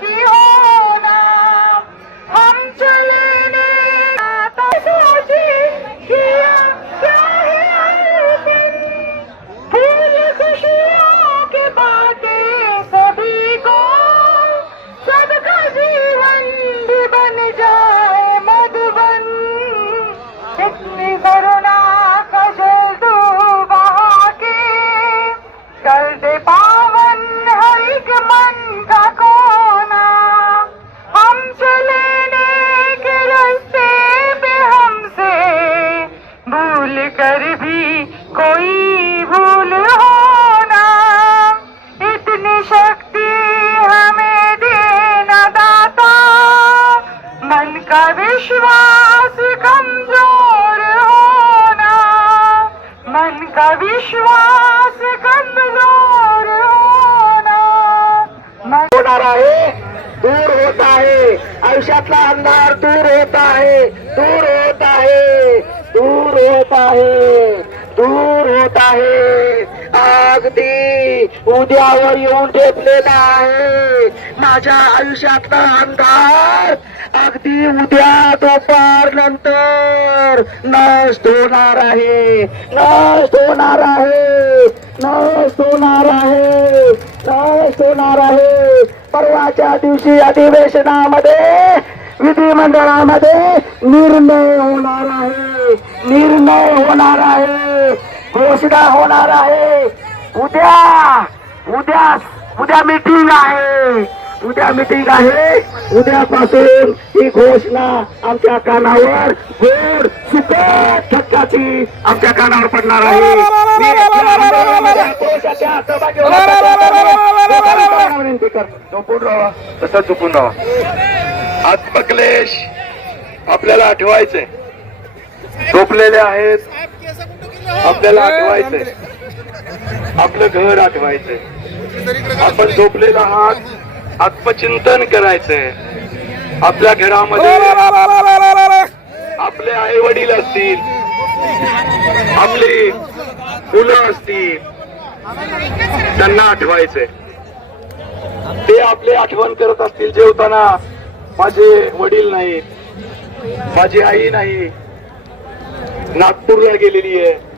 की होना हम चले सोची किया क्या है अर्पण फूल खुशियों के बातें सभी को सबका जीवन भी बन जाए मधुबन इतनी करुणा का जल बहा के कर दे पावन हर एक मन का कोना हम चले नेक रास्ते पे हमसे भूल कर भी कोई भूल होना इतनी शक्ति हमें देना दाता मन का विश्वास कमजोर होना मन का विश्वास कमजोर होना होणार आहे दूर होत आहे आयुष्यातला अंधार दूर होत आहे दूर होत आहे दूर होत आहे दूर होत आहे अगदी उद्यावर येऊन ठेपलेला आहे माझ्या आयुष्यातला अंधार अगदी उद्या दुपार नंतर नष्ट होणार आहे नष्ट होणार आहे नष्ट होणार आहे नष्ट होणार आहे परवाच्या दिवशी अधिवेशनामध्ये विधिमंडळामध्ये निर्णय होणार आहे निर्णय होणार आहे घोषणा होणार आहे उद्या उद्या उद्या मीटिंग आहे उद्या मीटिंग आहे उद्यापासून ही घोषणा आमच्या कानावर गोड सुखद ठक्काची आमच्या कानावर पडणार आहे विनंती करतो झोपून राहा तसं चुकून राहा आत्मक्लेश आपल्याला आठवायचे झोपलेले आहेत आपल्याला आठवायचे आपलं घर आठवायचंय आपण झोपलेला आहात आत्मचिंतन करायचंय आपल्या घरामध्ये आपले आई वडील असतील आपली मुलं असतील त्यांना आठवायचंय ते आपले आठवण करत असतील जेवताना माझे वडील नाहीत माझी आई नाही नागपूरला गेलेली आहे